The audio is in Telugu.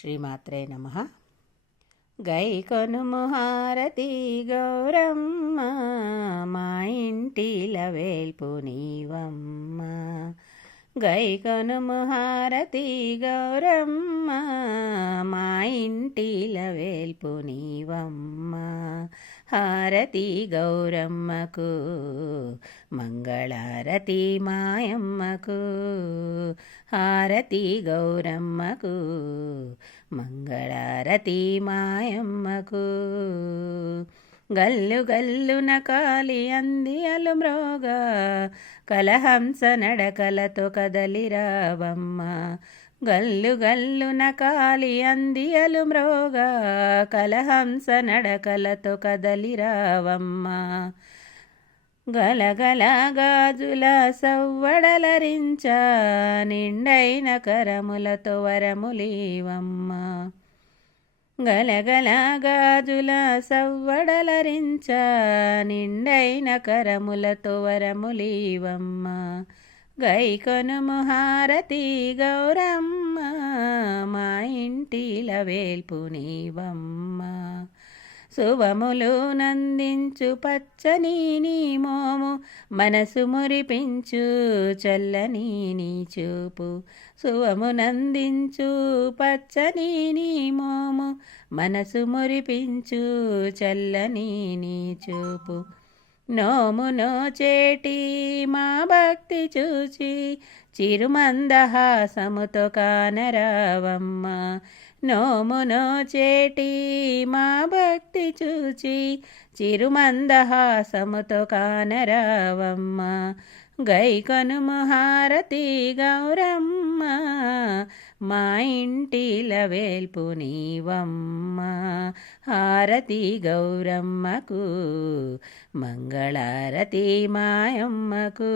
శ్రీమాత్రే నమః. గైకొనుము హారతి గౌరమ్మ, మా ఇంటిల వేల్పు నీవమ్మ. గైకొనుము హారతి గౌరమ్మ, మా ఇంటిల వేల్పు నీవమ్మ. హారతి గౌరమ్మకు, మంగళారతి మాయమ్మకు. హారతి గౌరమ్మకు, మంగళారతి మాయమ్మకు. గల్లు గల్లున కాలి అందియలు మ్రోగా, కలహంస నడకలతో కదలిరావమ్మ. గల్లు గల్లున కాలి అందియలు మ్రోగా, కలహంస నడకలతో కదలిరావమ్మ. గలగల గాజుల సవ్వడలరించ, నిండైన కరములతో వరములీవమ్మ. గలగల గాజుల సవ్వడలరించ, నిండైన కరములతో వరములీవమ్మ. గైకొనుము హారతి గౌరమ్మ, మా ఇంటిల వేల్పు నీవమ్మ. శుభములు నందించు పచ్చని నీ మోము, మనసు మురిపించు చల్లని నీ చూపు. శుభము నందించు పచ్చని నీ మోము, మనసు మురిపించు చల్లని నీ చూపు. నోము నోచేటి మా భక్తి చూచి, చిరుమందహాసముతో కానరావమ్మ. నోము నోచేటి మా భక్తి చూచి, చిరుమందహాసముతో కానరావమ్మ. గైకొనుము హారతి గౌరమ్మ, మా ఇంటిల వేల్పు నీవమ్మ. హారతి గౌరమ్మకు, మంగళారతి మాయమ్మకు.